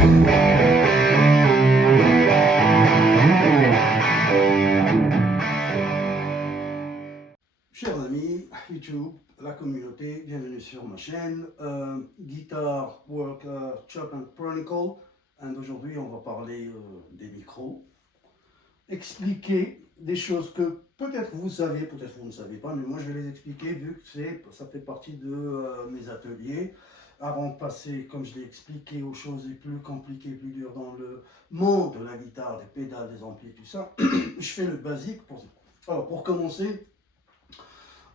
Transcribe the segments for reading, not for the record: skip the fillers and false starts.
Chers amis, YouTube, la communauté, bienvenue sur ma chaîne Guitar Worker Chop and Chronicle. Et aujourd'hui, on va parler des micros, expliquer des choses que peut-être vous savez, peut-être vous ne savez pas, mais moi je vais les expliquer vu que ça fait partie de mes ateliers. Avant de passer, comme je l'ai expliqué, aux choses les plus compliquées, plus dures dans le monde de la guitare, des pédales, des amplis, tout ça, je fais le basique. Alors pour commencer,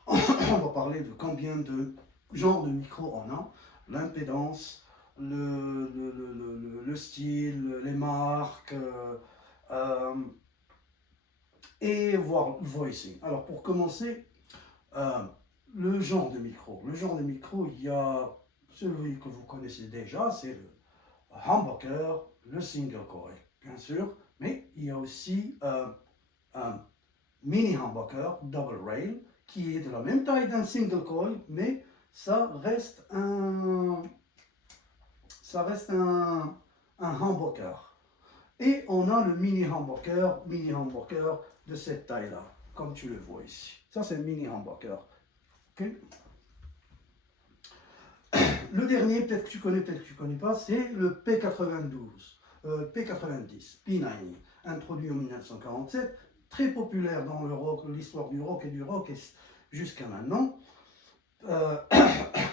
on va parler de combien de genres de micros on a, l'impédance, le style, les marques, et voir le voicing. Alors pour commencer, le genre de micro. Le genre de micro, il y a celui que vous connaissez déjà, c'est le humbucker, le single coil, bien sûr, mais il y a aussi un mini humbucker, double rail, qui est de la même taille d'un single coil, mais ça reste un humbucker. Et on a le mini humbucker de cette taille-là, comme tu le vois ici. Ça, c'est le mini humbucker. Okay. Le dernier, peut-être que tu connais, peut-être que tu ne connais pas, c'est le P90, P90, introduit en 1947, très populaire dans le rock, l'histoire du rock et jusqu'à maintenant,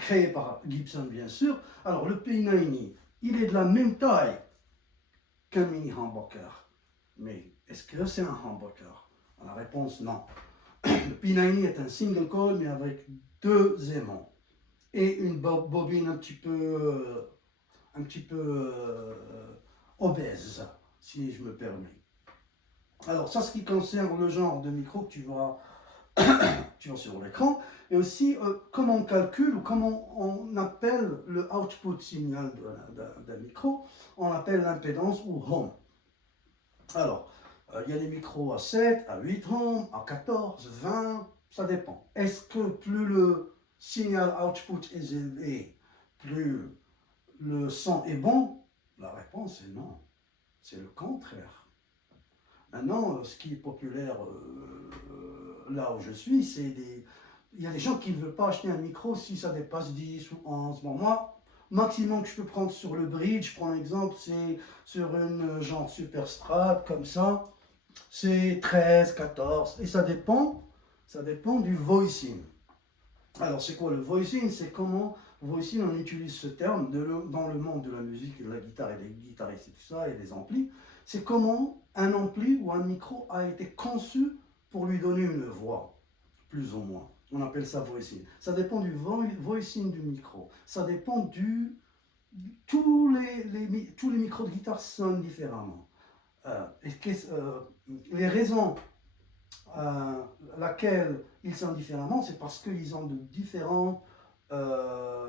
créé par Gibson bien sûr. Alors le P90, il est de la même taille qu'un mini humbucker, mais est-ce que c'est un humbucker? La réponse non. Le P90 est un single coil mais avec deux aimants et une bobine un petit peu obèse, si je me permets. Alors ça, ce qui concerne le genre de micro que tu vois sur l'écran, et aussi comment on calcule ou comment on appelle le output signal d'un micro, on appelle l'impédance ou ohm. Alors, il y a des micros à 7, à 8 ohms, à 14, 20, ça dépend. Est-ce que plus le signal output est élevé, plus le son est bon? La réponse est non, c'est le contraire. Maintenant, ce qui est populaire là où je suis, il y a des gens qui ne veulent pas acheter un micro si ça dépasse 10 ou 11. Bon, moi, maximum que je peux prendre sur le bridge, je prends un exemple, c'est sur une genre Super Strat, comme ça, c'est 13, 14, et ça dépend du voicing. Alors, c'est quoi le voicing? C'est comment, voicing, on utilise ce terme dans le monde de la musique, de la guitare et des guitaristes et tout ça, et des amplis. C'est comment un ampli ou un micro a été conçu pour lui donner une voix, plus ou moins. On appelle ça voicing. Ça dépend du voicing du micro. Ça dépend tous les micros de guitare sonnent différemment. Les raisons laquelle ils sonnent différemment, c'est parce qu'ils ont de différents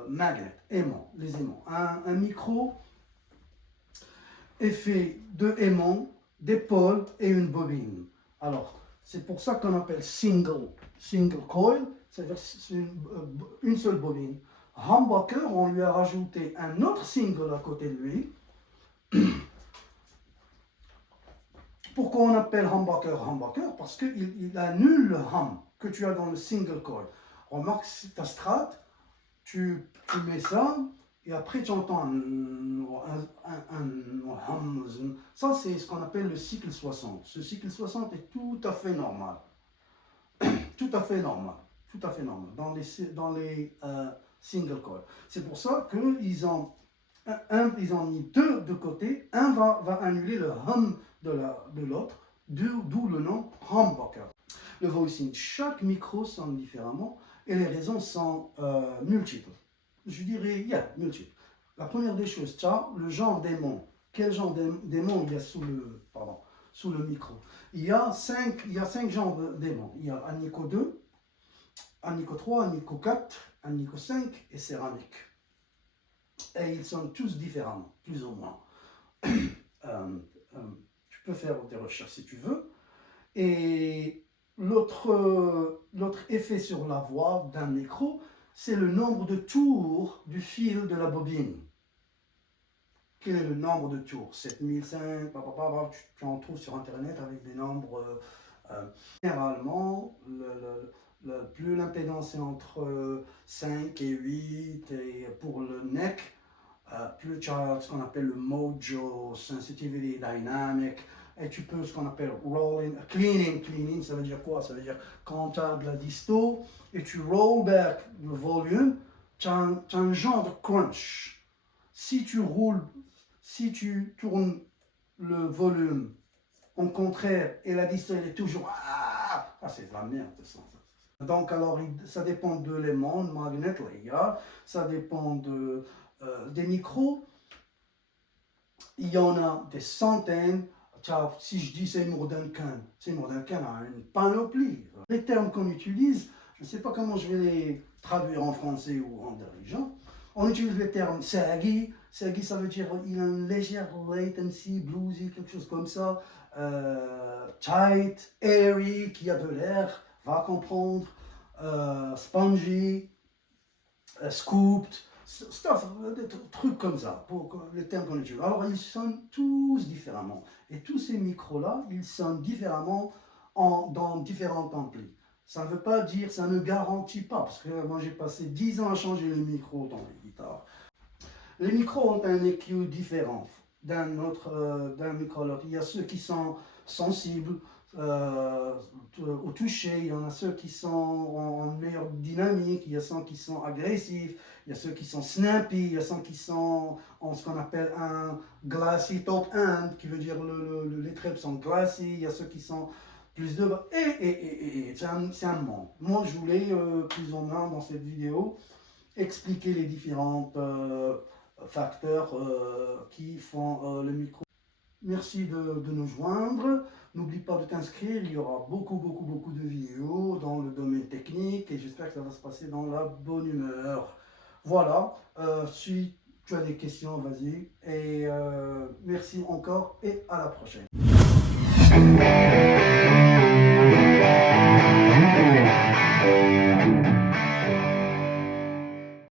magnets, aimants, les aimants. Un micro est fait de aimants, d'épaule et une bobine. Alors, c'est pour ça qu'on appelle single coil, c'est-à-dire une seule bobine. Humbucker, on lui a rajouté un autre single à côté de lui. Pourquoi on appelle humbucker? Parce qu'il annule le hum que tu as dans le single coil. Remarque, ta strat, tu mets ça, et après tu entends un hum. Ça, c'est ce qu'on appelle le cycle 60. Ce cycle 60 est tout à fait normal. Tout à fait normal dans les single coil. C'est pour ça qu'ils ont mis deux de côté. Un va annuler le hum de l'autre, d'où le nom humbucker. Le voicing, chaque micro sonne différemment et les raisons sont multiples. Je dirais, multiples. La première des choses, le genre d'aimant. Quel genre d'aimant il y a sous le micro? Il y a 5 genres d'aimants. Il y a Alnico 2, Alnico 3, Alnico 4, Alnico 5 et céramique. Et ils sont tous différents, plus ou moins. Tu peux faire des recherches si tu veux. Et l'autre effet sur la voix d'un micro, c'est le nombre de tours du fil de la bobine. quel est le nombre de tours? 7005, tu en trouves sur Internet avec des nombres. Généralement, plus l'impédance est entre 5 et 8, et pour le neck, plus tu as ce qu'on appelle le mojo, sensitivity, dynamic, et tu peux ce qu'on appelle rolling, cleaning. Cleaning, ça veut dire quoi? Ça veut dire quand tu as de la disto et tu roll back le volume, tu as un genre de crunch. Si tu tournes le volume au contraire et la disto elle est toujours c'est de la merde ça. Donc alors ça dépend de l'élément, de magnet layer, ça dépend des micros. Il y en a des centaines. Si je dis Seymour Duncan a une panoplie. Les termes qu'on utilise, je ne sais pas comment je vais les traduire en français ou en dirigeant. On utilise le terme saggy. Saggy, ça veut dire il a une légère latency, bluesy, quelque chose comme ça. Tight, airy, qui a de l'air, va comprendre. Spongy, scooped, stuff, des trucs comme ça, pour les termes qu'on utilise. Alors ils sonnent tous différemment. Et tous ces micros-là, ils sonnent différemment dans différents amplis. Ça ne veut pas dire, ça ne garantit pas, parce que moi j'ai passé 10 ans à changer les micros dans les guitares. Les micros ont un EQ différent d'un micro à l'autre. Il y a ceux qui sont sensibles au toucher, il y en a ceux qui sont en meilleure dynamique, il y a ceux qui sont agressifs, il y a ceux qui sont snappy, il y a ceux qui sont en ce qu'on appelle un glassy top end, qui veut dire les traits sont glassy, il y a ceux qui sont plus de bas, et c'est un monde. Moi je voulais plus ou moins dans cette vidéo expliquer les différents facteurs qui font le micro. Merci de nous joindre. N'oublie pas de t'inscrire, il y aura beaucoup de vidéos dans le domaine technique et j'espère que ça va se passer dans la bonne humeur. Voilà, si tu as des questions, vas-y. Et merci encore et à la prochaine.